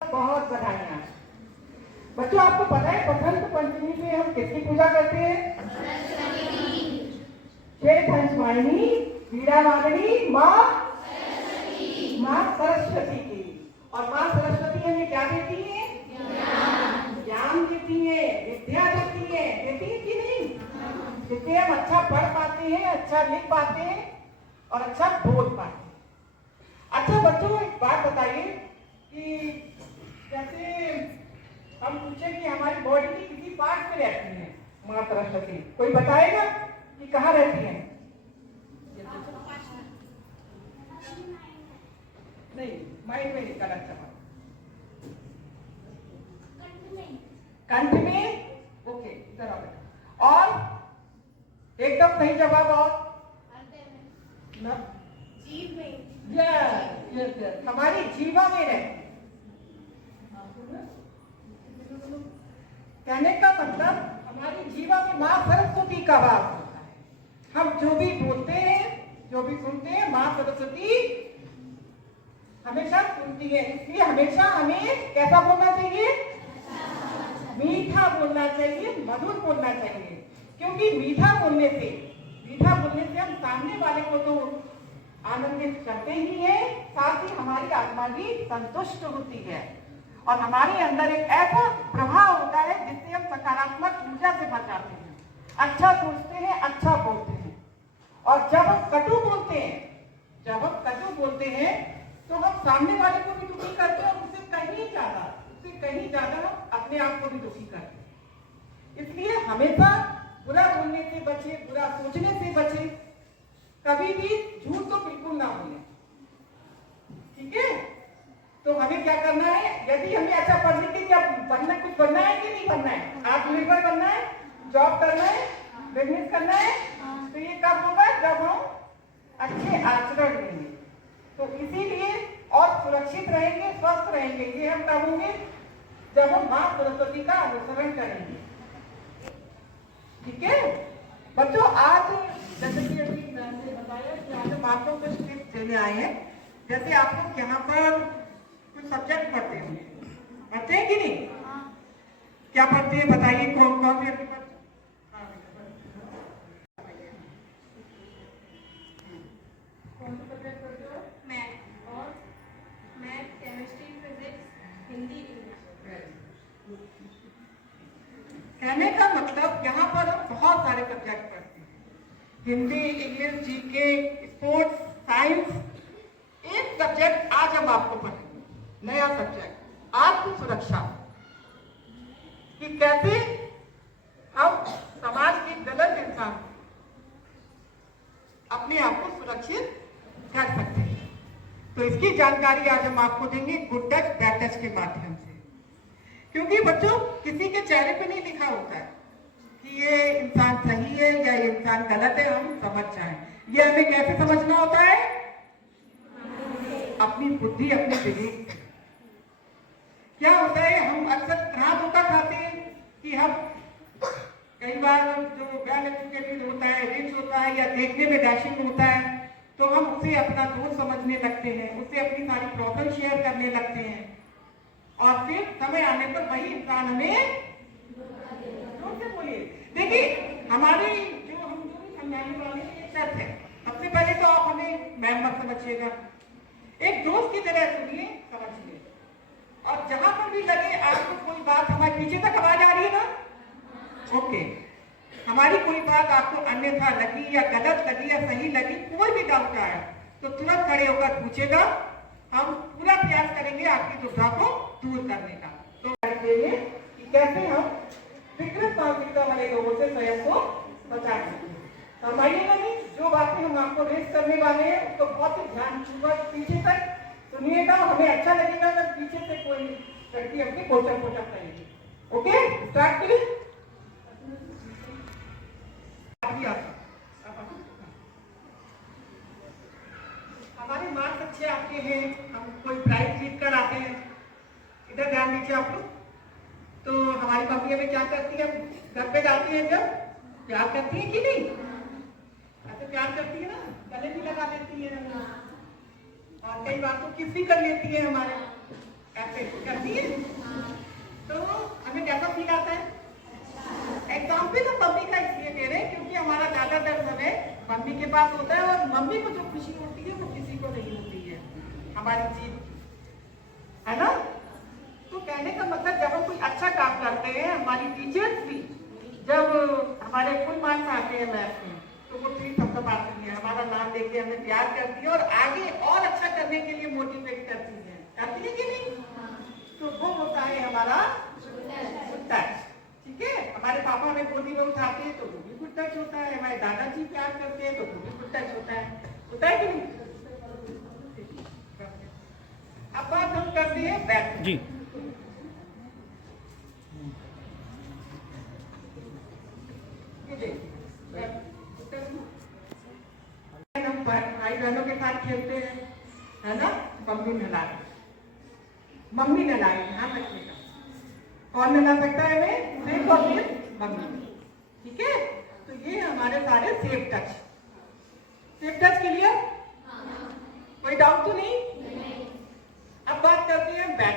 बहुत बधाइयाँ। बच्चों, आपको पता है बसंत पंचमी में हम किसकी पूजा करते हैं? श्वेत हंसवाहिनी वीणा वादनी माँ सरस्वती की। और माँ सरस्वती हमें क्या देती है? ज्ञान देती है, विद्या देती है। देती है कि नहीं? जिससे हम अच्छा पढ़ पाते हैं, अच्छा लिख पाते हैं और अच्छा बोल पाते हैं। अच्छा बच्चों, एक बात बताइए कि जैसे हम पूछे कि हमारी बॉडी की किसी पार्ट में रहती है माँ सरस्वती, कोई बताएगा कि कहाँ रहती है? नहीं, माइंड में नहीं, गलत जवाब। कंठ में? ओके, इधर आओ बेटा। और एकदम सही जवाब। और जीभ में? यस, हमारी जीवा में रहती है। कहने का मतलब हमारी जीवा में माँ सरस्वती का वास होता है। हम जो भी बोलते हैं, जो भी सुनते हैं, माँ सरस्वती हमेशा सुनती है। इसलिए हमेशा हमें कैसा बोलना चाहिए? मीठा बोलना चाहिए, मधुर बोलना चाहिए। क्योंकि मीठा बोलने से हम सामने वाले को तो आनंदित करते ही हैं, साथ ही हमारी आत्मा भी संतुष्ट होती है और हमारे अंदर एक ऐसा प्रभाव होता है जिससे हम सकारात्मक ऊर्जा से भर जाते हैं, अच्छा सोचते हैं, अच्छा बोलते हैं। और जब हम कटु बोलते हैं तो हम सामने वाले को भी दुखी करते हैं और उससे कहीं ज्यादा हम अपने आप को भी दुखी करते हैं। इसलिए हमेशा बुरा बोलने से बचे, बुरा सोचने से बचे, कभी भी झूठ तो बिल्कुल ना बोले। ठीक है? तो हमें क्या करना है? यदि हमें अच्छा पढ़ लिख के क्या कुछ बनना है कि नहीं बनना है? आत्मनिर्भर बनना है, जॉब करना है, बिजनेस करना है, तो ये कब होगा? जब हम अच्छे आचरण लेंगे। तो इसीलिए और सुरक्षित रहेंगे, स्वस्थ रहेंगे, ये हम कब होंगे? जब हम माँ सरस्वती का अनुसरण करेंगे। ठीक है बच्चों, आज जैसे कि अभी मैंने बताया कि आज हम आपको कुछ टिप्स देने आए हैं। जैसे आप लोग यहाँ पर कुछ सब्जेक्ट पढ़ते हैं कि नहीं? क्या पढ़ते हैं बताइए? कौन कौन से? कौन से सब्जेक्ट पढ़ते हो? Math, chemistry, physics, Hindi, English. कहने का मतलब यहाँ पर हम बहुत सारे सब्जेक्ट पढ़ते हैं, Hindi, English, GK, sports, science. एक सब्जेक्ट आज हम आपको पढ़ेंगे, नया सब्जेक्ट, आत्म सुरक्षा, कि कैसे हम समाज के गलत इंसान अपने आप को सुरक्षित कर सकते हैं। तो इसकी जानकारी आज हम आपको देंगे गुड टच बैड टच के माध्यम से। क्योंकि बच्चों, किसी के चेहरे पे नहीं लिखा होता है कि ये इंसान सही है या ये इंसान गलत है, हम समझ जाएं। ये हमें कैसे समझना होता है? अपनी बुद्धि, अपने विवेक। क्या होता है, हम अक्सर कहाँ धोखा खाते हैं कि हम कई बार जो वेल एजुकेटेड होता है, रिच होता है या देखने में डैशिंग होता है, तो हम उसे अपना दोस्त समझने लगते हैं, उससे अपनी सारी प्रॉब्लम शेयर करने लगते हैं और फिर समय आने पर वही इंसान हमें जोर से बोलिए। देखिए, हमारी जो हम जो भी समझाने वाले एक शर्त है। सबसे पहले तो आप हमें मैम मत समझिएगा, एक दोस्त की तरह सुनिए, समझिए। और जहां पर भी लगे आपको कोई बात हमारे पीछे तक आवाज आ रही है ना? ओके, हमारी कोई बात आपको अन्यथा लगी या गलत लगी या सही लगी, कोई भी डाउट आया तो तुरंत खड़े होकर पूछेगा। हम पूरा प्रयास करेंगे आपकी दुविधा को दूर करने का। तो कि कैसे हम विकृत मानसिकता वाले लोगों से स्वयं को बचा सकते हैं। फरमाइएगा नहीं, जो बातें हम आपको रेस करने वाले हैं उसको बहुत ही ध्यानपूर्वक पीछे तक सुनिएगा। हमें अच्छा लगेगा अगर पीछे से कोई व्यक्ति हमसे क्वेश्चन करेगी। ओके, स्टार्ट करें। हमारे मार्क्स अच्छे आते हैं, हम कोई प्राइज जीत कर आते हैं। इधर ध्यान दीजिए आप लोग। तो हमारी मम्मी हमें क्या करती है? घर पे जाती है जब प्यार करती है कि नहीं? ऐसे प्यार करती है ना, गले भी लगा लेती है और कई बार तो किस भी कर लेती है हमारे। ऐसे करती है तो हमें कैसा फील आता है? एग्जाम्पल हम मम्मी का इसलिए दे रहे हैं क्योंकि हमारा ज्यादातर समय मम्मी के पास होता है और मम्मी को जो खुशी होती है वो किसी को नहीं होती है, हमारी चीज है ना। तो कहने का मतलब जब हम कोई अच्छा काम करते हैं, हमारी टीचर्स भी जब हमारे फुल मार्क्स आते हैं मैथ में तो वो प्लीज सब आती है, हमारा नाम लेके हमें प्यार करती है और आगे और अच्छा करने के लिए मोटिवेट करती है कि नहीं? तो वो होता है हमारा गुड टच। ठीक है, हमारे पापा हमें गोदी में उठाते हैं तो वो भी गुड टच होता है, हमारे दादाजी प्यार करते हैं तो वो भी गुड टच होता है कि नहीं? अब बात हम करते हैं बैठ जी। हम भाई बहनों के साथ खेलते हैं, है ना। मम्मी नहलाए, ध्यान रखिएगा। कौन नहला सकता है हमें? सिर्फ और सिर्फ मम्मी। ठीक है, तो ये हमारे सारे सेफ टच के लिए कोई डाउट तो नहीं? अब बात करते हैं बैठ।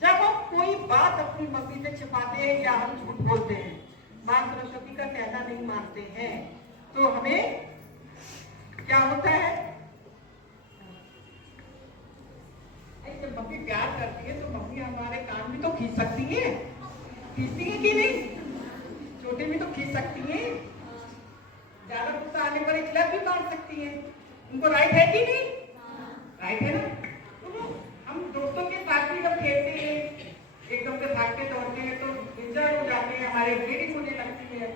जब हम कोई बात अपनी मम्मी से छिपाते हैं या हम झूठ बोलते हैं, मां सरस्वती का कहना नहीं मानते हैं, तो हमें क्या होता है? जब मम्मी प्यार करती है तो मम्मी हमारे कान भी तो खींच सकती है, खींचती है कि नहीं? छोटे भी तो खींच सकती है, ज्यादा गुस्सा आने पर एक लत भी मार सकती है, उनको राइट है कि नहीं? राइट है ना। तो हम दोस्तों के साथ भी जब खेलते हैं, एकदम से भागते दौड़ते हैं तो इंजर्ड हो जाते हैं, हमारे ब्लीडिंग होने लगती है।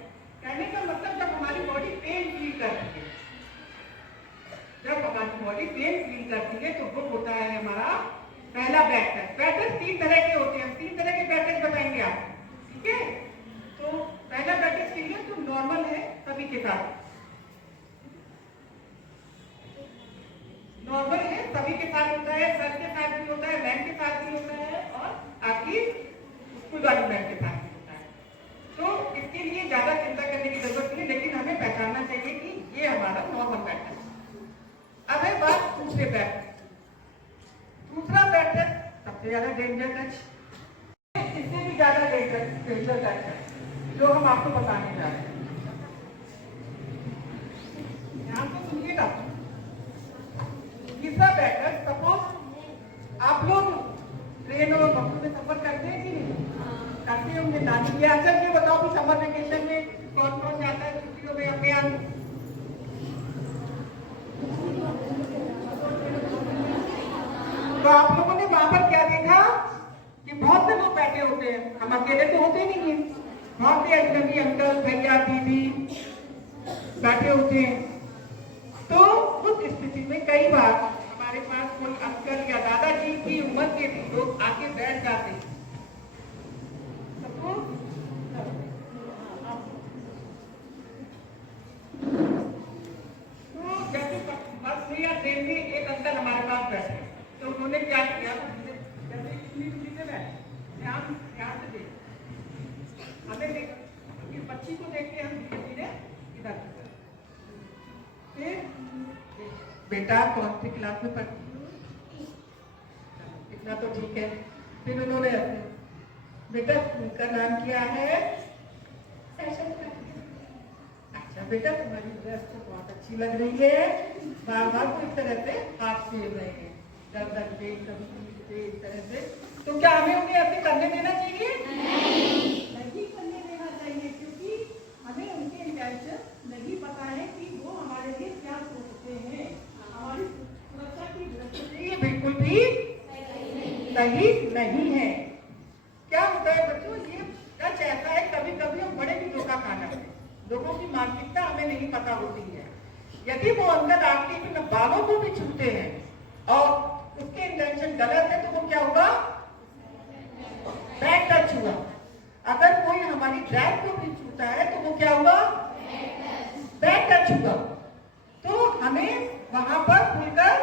कहने का मतलब जब हमारी बॉडी पेन फील करती है, तो वो होता है हमारा पहला बैक टच। बैक टच 3 तरह के होते हैं, 3 तरह के बैक टच बताएंगे आप। ठीक है, तो पहला बैक टच के लिए तो नॉर्मल है सभी के साथ, नॉर्मल है सभी के साथ होता है, सर के साथ भी होता है, मैम के साथ भी होता है और आपकी स्कूल वाली मैम के साथ भी होता है। तो इसके लिए ज्यादा चिंता करने की जरूरत नहीं है, लेकिन हमें पहचानना चाहिए कि ये हमारा नॉर्मल बैक टच। अब है बात दूसरे बैक टच। दूसरा बैक टच सबसे ज्यादा डेंजर टच, इससे भी ज्यादा डेंजर टच है जो हम आपको बताने जा रहे हैं। ध्यान से सुनिएगा। तीसरा बैक टच, सपोज आप लोग ट्रेन और बसों में सफर करते हैं कि नहीं? करते होंगे। नानी के यहाँ चल के बताओ कि समर वेकेशन में कौन कौन जाता है छुट्टियों में अपने यहाँ? तो आप लोगों ने वहां पर क्या देखा कि बहुत से लोग बैठे होते हैं, हम अकेले तो होते नहीं है, बहुत से अजनबी अंकल भैया दीदी बैठे होते हैं। तो उस स्थिति में कई बार हमारे पास कोई अंकल या दादाजी की उम्र के भी लोग आके बैठ जाते हैं। तो जैसे बस में या ट्रेन में एक अंकल हमारे पास बैठे, तो उन्होंने क्या किया, जैसे इतनी दूरी से बैठे, ध्यान से देख, हमें देख, इस बच्ची को देख के हम धीरे धीरे इधर, फिर बेटा कौन सी क्लास में पढ़ती हो? इतना तो ठीक है। फिर उन्होंने बेटा स्कूल का नाम क्या है? अच्छा बेटा तुम्हारी ड्रेस तो बहुत अच्छी लग रही है, बार बार को इस तरह से हाथ फेर रहे हैं, गर्दन पे कभी इस तरह से। तो क्या हमें उन्हें ऐसे करने देना चाहिए? नहीं करने देना चाहिए, क्योंकि हमें उनके इंटेंशन नहीं पता है कि वो हमारे लिए क्या सोचते हैं, हमारी सुरक्षा की दृष्टि से ये बिल्कुल भी सही नहीं है। क्या होता है बच्चों, ये सच ऐसा है, कभी कभी हम बड़े भी धोखा खा जाते हैं, लोगों की मानसिकता हमें नहीं पता होती है। यदि वो अंदर आपके बिना बालों को भी छूते हैं और उसके इंटेंशन गलत है, तो वो क्या होगा? बैक टच हुआ। अगर कोई हमारी ड्रैग को भी छूता है तो वो क्या हुआ? बैक टच हुआ। तो हमें वहां पर खुलकर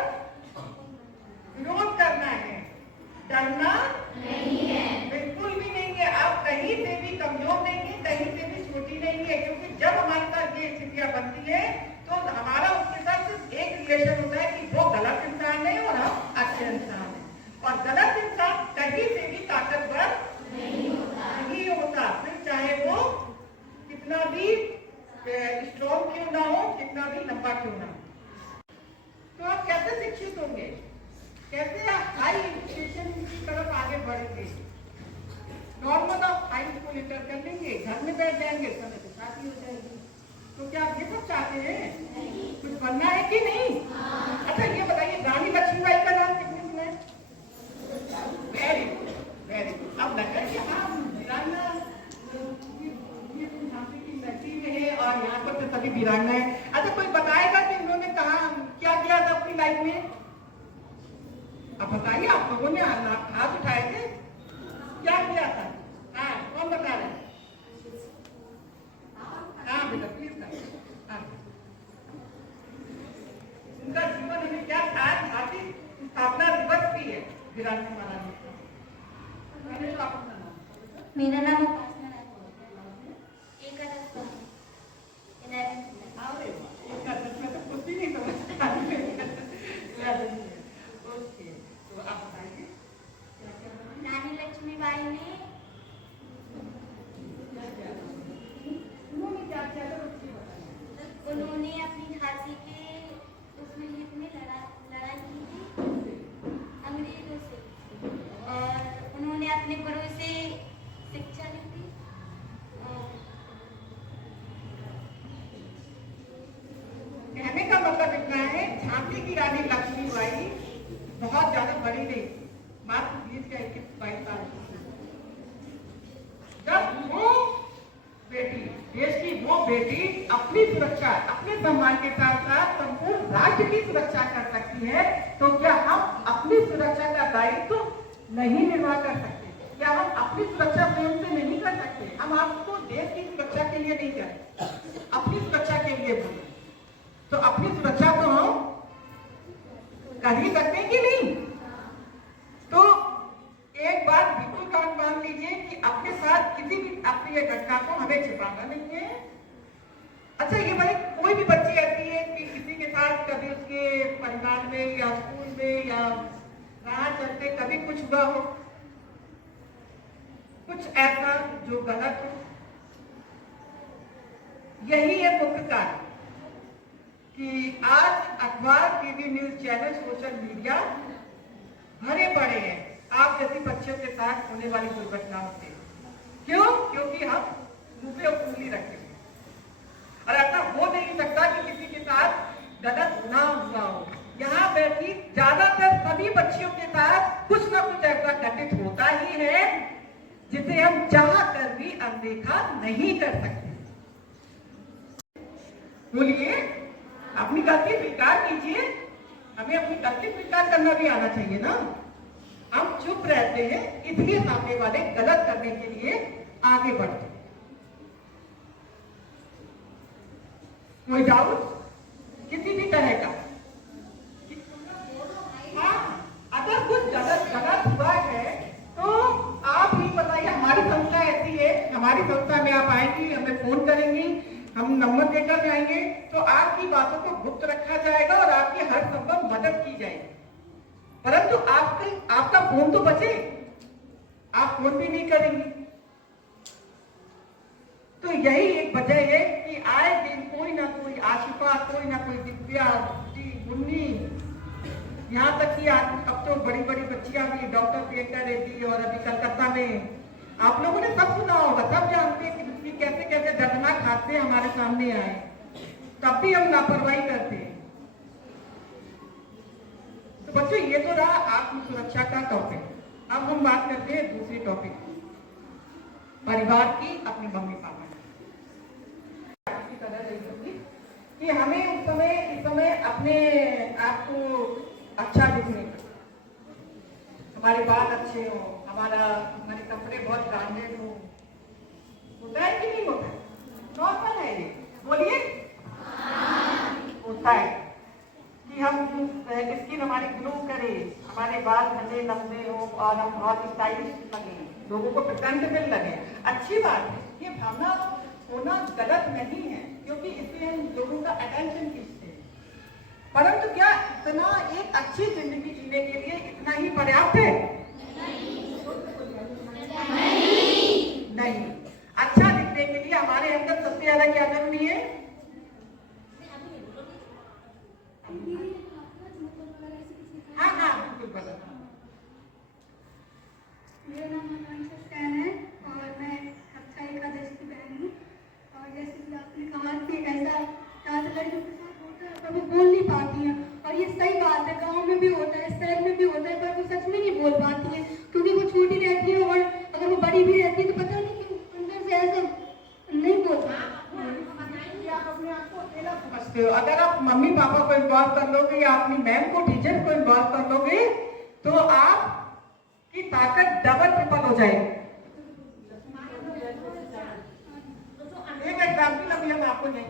विरोध करना है, डरना नहीं है, बिल्कुल भी नहीं है। आप कहीं से भी कमजोर नहीं है, कहीं से भी छोटी नहीं है, क्योंकि जब हमारे साथ ये स्थितियां बनती है तो हमारा उसके साथ सिर्फ एक रिलेशन होता है कि वो गलत इंसान है और हम अच्छे इंसान हैं। और गलत नॉर्मल आप हाई स्कूल इंटर कर लेंगे, घर में बैठ जाएंगे, समय पे शादी हो जाएगी। तो क्या आप ये सब चाहते हैं? कुछ बनना है कि नहीं? अच्छा ये बताइए, रानी लक्ष्मीबाई का नाम किसने सुना है? Very good, very good. अब लग रहा है कि हाँ, वीरांगना झांसी की नदी में है और यहाँ पर तो सभी वीरांगना है। अच्छा कोई बताएगा कि उन्होंने कहा क्या किया था अपनी लाइफ में? अब बताइए, आप लोगों ने हाथ उठाए थे, क्या किया था? हाँ, कौन बता रहे हैं? हाँ बेटा प्लीज कर। हाँ, उनका जीवन हमें क्या था? झांसी स्थापना दिवस भी है वीरांगना महारानी। मैंने तो आपका नाम, मेरा नाम उपासना है। एकादश में 11th। अरे वाह, एकादश में तो कुछ भी नहीं समझता। ओके, तो आप बताइए क्या क्या बना? रानी लक्ष्मीबाई ने उन्होंने क्या किया था उसकी बताइए। उन्होंने अपनी झांसी के उसमें हित में लड़ाई की थी अंग्रेजों से, और उन्होंने अपने गुरु से शिक्षा ली थी। कहने का मतलब इतना है, झांसी की रानी लक्ष्मीबाई बहुत ज्यादा बड़ी नहीं, मात्र 20 या 21-22 साल की थी। जब वो बेटी, देश की वो बेटी अपनी सुरक्षा, अपने सम्मान के साथ साथ संपूर्ण राज्य की सुरक्षा कर सकती है, तो क्या हम अपनी सुरक्षा का दायित्व नहीं निर्वाह कर सकते? क्या हम अपनी सुरक्षा स्वयं से नहीं कर सकते? हम आपको देश की सुरक्षा के लिए नहीं करते, अपनी सुरक्षा के लिए बोले, तो अपनी सुरक्षा तो हम कर ही सकते हैं कि नहीं? तो एक बात बिल्कुल कान बांध लीजिए कि अपने साथ किसी भी अप्रिय घटना को हमें छिपाना नहीं है। अच्छा ये भाई, कोई भी बच्ची ऐसी है कि किसी के साथ कभी उसके परिवार में या स्कूल में या राह चलते कभी कुछ हुआ हो, कुछ ऐसा जो गलत हो? यही है मुख्य कारण कि आज अखबार, TV, news channel, social media भरे पड़े हैं आप जैसी बच्चों के साथ होने वाली दुर्घटनाओं से। क्यों? क्योंकि हम मुंह पे उंगली रखते हैं और ऐसा हो नहीं सकता कि किसी के साथ गलत ना हुआ हो। यहाँ बैठी ज्यादातर सभी बच्चियों के साथ कुछ ना कुछ ऐसा घटित होता ही है जिसे हम चाह कर भी अनदेखा नहीं कर सकते। बोलिए, अपनी गलती स्वीकार कीजिए। हमें अपनी गलती स्वीकार करना भी आना चाहिए ना। हम चुप रहते हैं इसलिए सामने वाले गलत करने के लिए आगे बढ़ते हैं। कोई डाउट किसी भी तरह का? हाँ, अगर कुछ गलत हुआ है तो आप ही बताइए। हमारी संस्था ऐसी है, हमारी संस्था में आप आएंगी, हमें फोन करेंगी, हम नंबर देकर जाएंगे, तो आपकी बातों को गुप्त रखा जाएगा और आपकी हर संभव मदद की जाएगी। परंतु आपका फोन तो बचे, आप फोन भी नहीं करेंगे। तो यही एक वजह है कि आए दिन कोई ना कोई आशिफा, कोई ना कोई दिव्या, मुन्नी, यहाँ तक कि अब तो बड़ी बड़ी बच्चियां भी, डॉक्टर प्रियंका रेड्डी और अभी कलकत्ता में, आप लोगों ने सब सुना होगा, सब जानते हैं कि कैसे कैसे दर्दनाक हादसे हमारे सामने आए, तब भी हम लापरवाही करते हैं। तो बच्चों ये तो रहा आत्म सुरक्षा का टॉपिक। अब हम बात करते हैं दूसरी टॉपिक, परिवार की, अपने मम्मी पापा की तरह रही कि हमें इस समय अपने आप को अच्छा दिखने का, हमारे बाल अच्छे हो, हमारे कपड़े बहुत ब्रांडेड हो, होता है कि नहीं होता? नॉर्मल है ये, बोलिए। होता है कि हम स्किन हमारी ग्लो करे, हमारे बाल घने लंबे हो और हम बहुत स्टाइलिश लगे, लोगों को प्रेजेंटेबल लगे। अच्छी बात है, ये भावना होना गलत नहीं है, क्योंकि इससे हम लोगों का अटेंशन खींचते हैं। परंतु क्या इतना एक अच्छी जिंदगी जीने के लिए इतना ही पर्याप्त है? नहीं। अच्छा दिखने के लिए हमारे अंदर सबसे ज्यादा क्या जरूरी है? हाँ, बिल्कुल बता। मेरा नाम आकांक्षा सेन है इन्वॉल्व कर लोगे या अपनी मैम को, टीचर को इन्वॉल्व कर लोगे तो आपकी ताकत डबल ट्रिपल हो जाएगी। एक एग्जाम्पल अभी हम आपको नहीं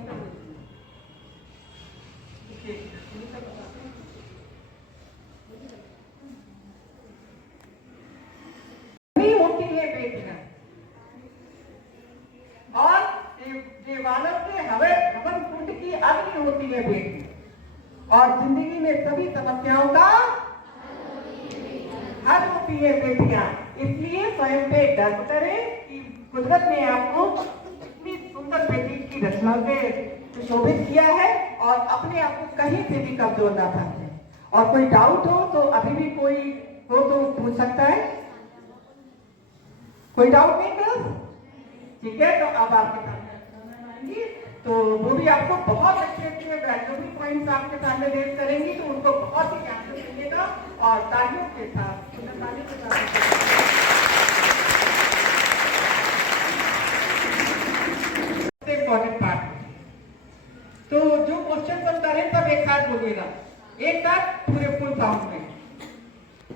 होती है बेटियां और देवालयों के हवन कुंड की अग्नि होती है बेटी, और जिंदगी में सभी समस्याओं का हल होती है बेटियां। इसलिए स्वयं पे गर्व करें कि कुदरत ने आपको इतनी सुंदर बेटी की रचना से सुशोभित किया है और अपने आप को कहीं से भी कमजोर ना समझे। और कोई डाउट हो तो अभी भी कोई हो तो पूछ सकता है। कोई डाउट नहीं कर? ठीक है, तो अब आपके सामने आएंगी तो वो भी आपको बहुत अच्छे वैल्यूबल पॉइंट्स आपके सामने रेज करेंगी, तो उनको बहुत ही ध्यान से सुनिएगा और तालियों के साथ इम्पोर्टेंट पार्ट। तो जो क्वेश्चन हम करें सब एक साथ बोलिएगा, एक साथ पूरे फुल साउंड में।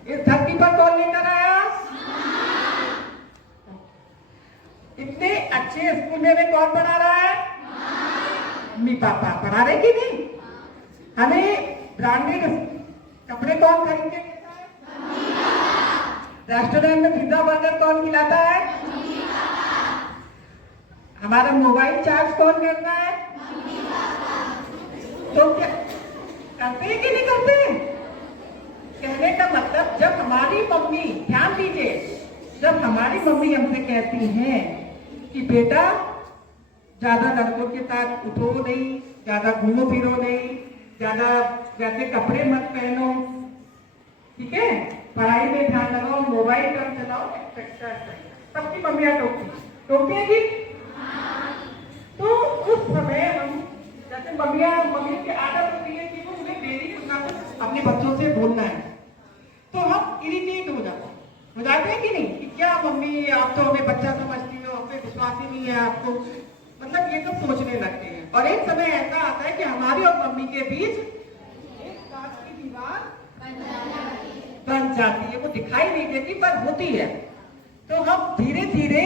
इस धरती पर कौन लेकर आया? इतने अच्छे स्कूल में कौन पढ़ा रहा है? मम्मी पापा पढ़ा रहे कि नहीं? हमें ब्रांडेड कपड़े कौन खरीद के देता है? रेस्टोरेंट में पिज्जा बर्गर कौन खिलाता है? हमारा मोबाइल चार्ज कौन करता है? तो क्या करते हैं कि नहीं करते? कहने का मतलब जब हमारी मम्मी, ध्यान दीजिए, जब हमारी मम्मी हमसे कहती हैं कि बेटा ज्यादा लड़कों के साथ उठो नहीं, ज्यादा घूमो फिरो नहीं, ज्यादा वैसे कपड़े मत पहनो, ठीक है, पढ़ाई में ध्यान लगाओ, मोबाइल कम चलाओ, एक्सेट्रा। सबकी मम्मियां टोकेंगी। तो उस समय हम जैसे मम्मी की आदत होती है कि वो उन्हें डेली अपने बच्चों से बोलना है, तो हम इरिटेट हो जाते हैं कि नहीं कि क्या मम्मी आप तो हमें बच्चा समझती हो, आप पे विश्वास ही नहीं है आपको, मतलब ये सब सोचने लगते हैं। और एक समय ऐसा आता है कि हमारी और मम्मी के बीच एक कांच की दीवार बन जाती है। वो दिखाई नहीं देती पर होती है। तो हम धीरे धीरे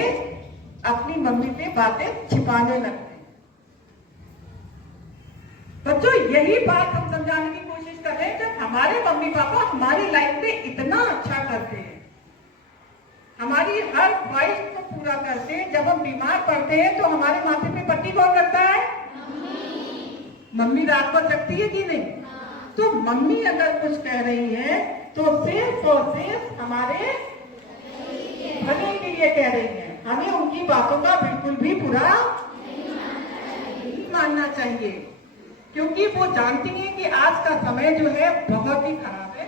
अपनी मम्मी से बातें छिपाने लगते हैं। बच्चों यही बात हम समझाने की कोशिश कर रहे हैं, जब हमारे मम्मी पापा हमारी लाइफ में इतना अच्छा करते हैं, हमारी हर ख्वाहिश को पूरा करते हैं, जब हम बीमार पड़ते हैं तो हमारे माथे पे पट्टी कौन करता है? मम्मी रात भर जगती है कि नहीं? तो मम्मी अगर कुछ कह रही है तो सिर्फ और सिर्फ हमारे भले के लिए कह रही है। हमें उनकी बातों का बिल्कुल भी बुरा नहीं मानना चाहिए, क्योंकि वो जानती हैं कि आज का समय जो है बहुत ही खराब है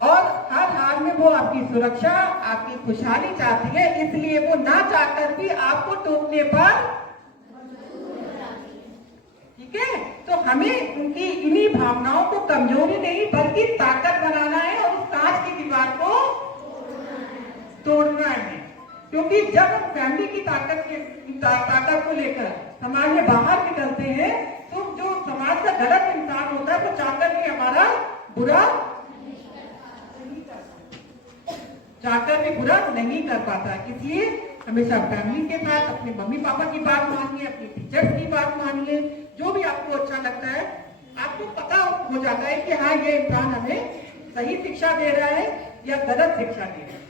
और हर हाल में वो आपकी सुरक्षा, आपकी खुशहाली चाहती है। इसलिए वो ना चाहकर भी आपको टोकने पर, ठीक है, तो हमें उनकी इन्हीं भावनाओं को कमजोरी नहीं बल्कि ताकत बनाना है और उस कांच की दीवार को तोड़ना है। क्योंकि जब हम फैमिली की ताकत को लेकर समाज में बाहर निकलते हैं तो जो समाज का गलत इंसान होता है वो चाहकर भी हमारा बुरा नहीं कर पाता। इसलिए हमेशा फैमिली के साथ अपने मम्मी पापा की बात मानिए, अपनी टीचर्स की बात मानिए, जो भी आपको अच्छा लगता है। आपको पता हो जाता है कि हाँ ये इंसान हमें सही शिक्षा दे रहा है या गलत शिक्षा दे रहा है,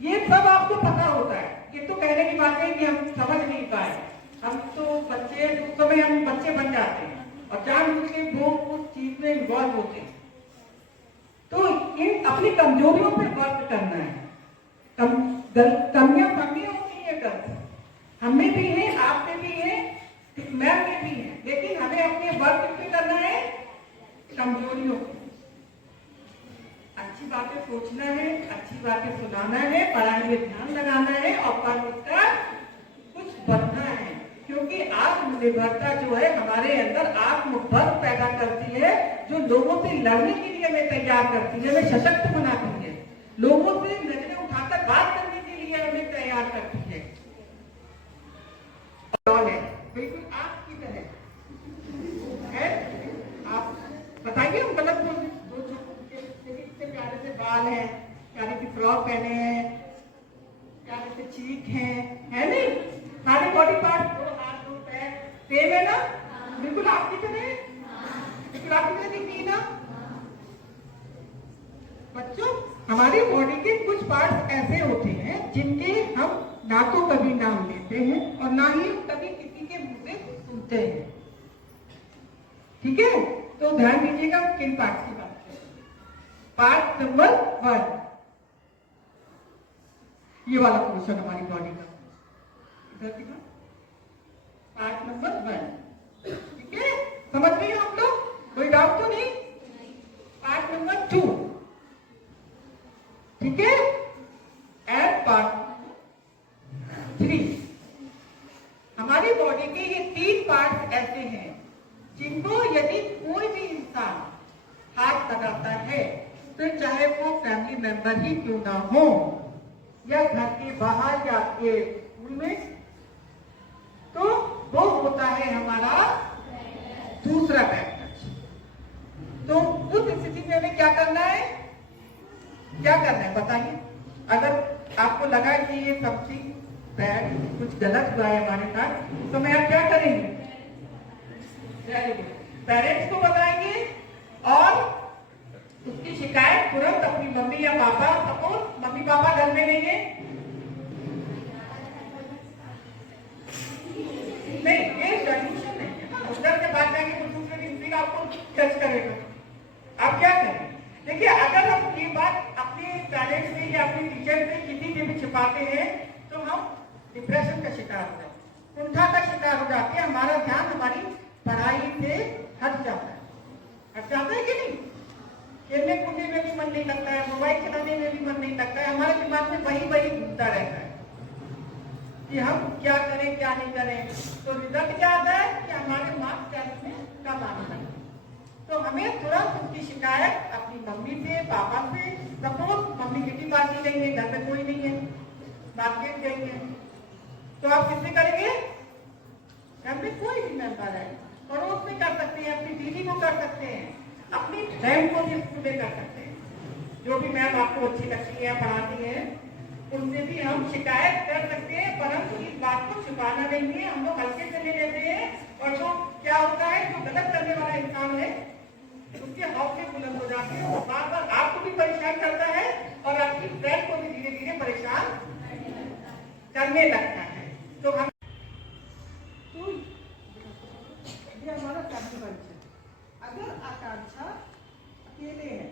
ये सब आपको पता होता है। ये तो कहने की बात है कि हम समझ नहीं पाए, हम तो बच्चे, उस समय हम बच्चे बन जाते हैं और जानबूझ के वो उस चीज में इन्वॉल्व होते हैं। तो इन अपनी कमजोरियों पर वर्क करना है। कमियां होती है, गलत हमें भी है, आप में भी है, मैम में भी है, लेकिन हमें अपने वर्क पे करना है कमजोरियों पे। अच्छी बातें सोचना है, अच्छी बातें सुनाना है, पढ़ाई में ध्यान लगाना है और पढ़ लिखकर कुछ बनना है। क्योंकि आत्मनिर्भरता जो है हमारे अंदर आत्मबल पैदा करती है, जो लोगों से लड़ने के लिए हमें तैयार करती है, हमें सशक्त बनाती है, लोगों से नजरें उठाकर बात करने के लिए हमें तैयार करती है। बिल्कुल आपकी तरह है, आप हैं, प्यारे से चीक है नहीं? सारे बॉडी पार्ट, दो हाथ दो पैर सेम है ना? बिल्कुल आपकी तरह, बिल्कुल आपकी तरह दिखती है ना? बच्चों, हमारी बॉडी के कुछ पार्ट्स ऐसे होते हैं जिनके हम ना तो कभी नाम लेते हैं और ना ही कभी किसी के मुंह से सुनते हैं। ठीक है, तो ध्यान दीजिएगा किन पार्ट की बात करें। पार्ट नंबर 1, ये वाला पोर्शन हमारी बॉडी का, इधर दिखा, पार्ट नंबर 1। ठीक है, समझ रहे हैं आप लोग? कोई डाउट तो नहीं? पार्ट नंबर 2, ठीक है, एंड पार्ट 3। हमारी बॉडी के ये 3 पार्ट ऐसे हैं जिनको यदि कोई भी इंसान हाथ लगाता है, तो चाहे वो फैमिली मेंबर ही क्यों ना हो, या घर के बाहर या आपके स्कूल में, तो वो होता है हमारा दूसरा बैड टच। तो उस स्थिति में हमें क्या करना है? क्या करना है बताइए? अगर आपको लगा कि ये सब चीज बैड, कुछ गलत हुआ है हमारे साथ, तो मैं आप क्या करेंगे? पेरेंट्स को बताएंगे और उसकी शिकायत तुरंत अपनी मम्मी या पापा, सपोज मम्मी पापा घर में नहीं है, नहीं, ये सॉल्यूशन नहीं है ना। उधर के बाद जाएंगे तो दूसरे दिन फिर आपको टच करेगा। आप क्या करें? देखिए, अगर हम ये बात अपने पेरेंट्स से या अपने टीचर से किसी से भी छिपाते हैं तो हम डिप्रेशन का शिकार हो जाते हैं, कुंठा का शिकार हो जाते हैं, हमारा ध्यान हमारी पढ़ाई से हट जाता है कि नहीं? खेलने कूदने में भी मन नहीं लगता है, मोबाइल चलाने में भी मन नहीं लगता है, हमारे दिमाग में वही घूमता रहता है कि हम क्या करें क्या नहीं करें। तो रिजल्ट क्या आता है कि हमारे मार्क्स टेस्ट में कम आने लगते हैं। तो हमें तुरंत उसकी शिकायत अपनी मम्मी से, पापा से, सपोज मम्मी किटी पार्टी गई है, घर में कोई नहीं है, मार्केट गई है, तो आप किससे करेंगे? घर में कोई भी मेंबर है, पड़ोस में कर सकते हैं, अपनी दीदी को कर सकते हैं, अपनी मैम को भी स्कूल में कर सकते हैं, जो भी मैम आपको अच्छी लगती है पढ़ाती है, उनसे भी हम शिकायत कर सकते हैं। परंतु इस बात को छुपाना नहीं है, हम लोग हल्के से ले लेते हैं, और जो क्या होता है, जो गलत करने वाला इंसान है उसके हौसले बुलंद हो जाते हैं, वो बार बार आपको भी परेशान करता है और आपकी फ्रेंड को भी धीरे धीरे परेशान करने लगता है। तो हम ये हमारा कैप्टिवेंट है। अगर आकांक्षा अकेले है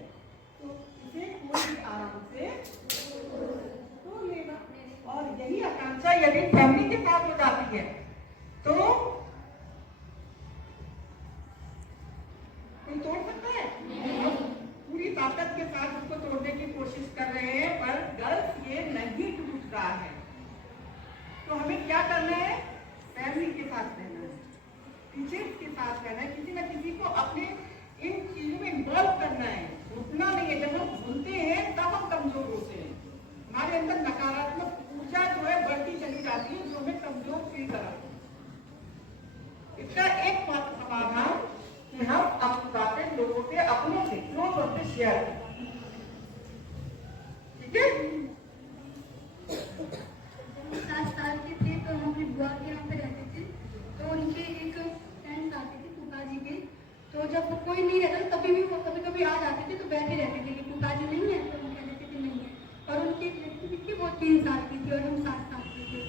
तो इसे कोई भी आराम से तोड़ लेगा, और यही आकांक्षा यदि फैमिली के साथ हो जाती है तो कोई तोड़ सकता है? पूरी ताकत के साथ उसको तोड़ने की कोशिश कर रहे हैं, पर गर्ल्स ये नहीं टूट रहा है। तो हमें क्या करना है? फैमिली के साथ रहना है, टीचर्स के साथ रहना है, किसी न किसी को अपने इन चीजों में इन्वॉल्व करना है, घुसना नहीं है। जब हम घुसते हैं तब हम कमजोर होते हैं, हमारे अंदर नकारात्मक ऊर्जा जो है बढ़ती चली जाती है, जो हमें कमजोर फील कराती है। इसका एकमात्र समाधान कि हम अपनी बातें लोगों से, अपनों से, क्लोज से शेयर करें। ठीक है? 7 साल के थे तो हम अपनी बुआ के यहाँ पे रहते थे, तो उनके एक फ्रेंड्स आते थे फूफा जी के, तो जब कोई नहीं रहता तभी भी वो कभी कभी आ जाते थे, तो बैठे रहते थे कि फूफा जी नहीं है, तो हम कह देते थे नहीं है। और उनकी एक लड़की थी, वो 3 साल की थी और हम 7 साल के थे,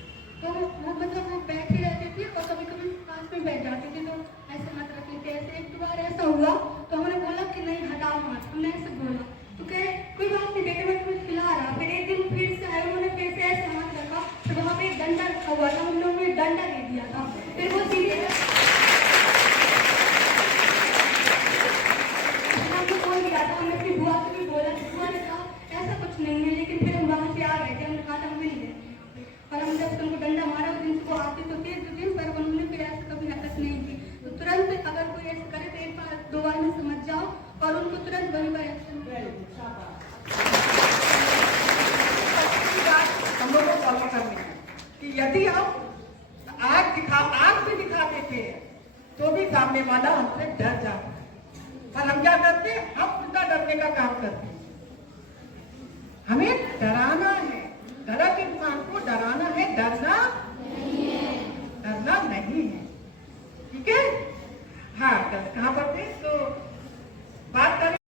तो वो मतलब वो बैठे रहते थे और कभी कभी पास में बैठ जाते थे, तो ऐसे मत रख लेते। ऐसे एक 2 बार ऐसा हुआ तो हमने बोला कि नहीं हटाओ मत, हमने ऐसे बोला, तो कहे कोई बात नहीं बेटे, मैं तुम्हें खिला रहा। फिर एक दिन फिर से आए, उन्होंने फिर से ऐसे हाथ रखा, तो वहाँ पे एक डंडा रखा हुआ था, उन लोगों ने डंडा दे दिया था। फिर वो सीधे हमको फोन किया था, हमने अपनी बुआ से भी बोला, बुआ ने कहा ऐसा कुछ नहीं है, लेकिन फिर हम वहाँ से आ गए थे, हमने कहा था हमें नहीं देते। और हम जब तुमको डंडा मारा उस दिन को आते तो थे 2 दिन, पर उन्होंने फिर ऐसा कभी हरकत नहीं की। तो तुरंत अगर कोई ऐसा करे तो 1 बार 2 बार में समझ जाओ और उनको तुरंत वही बार एक्शन। हम लोगों को फॉलो करनी है कि यदि हम आग भी दिखा देते हैं तो भी सामने वाला हमसे डर जाता है, पर हम क्या करते हैं? हम उल्टा डरने का काम करते हैं। हमें डराना है, गलत इंसान को डराना है, डरना नहीं है। ठीक है। हाँ, कहाँ पर थे? तो बात करें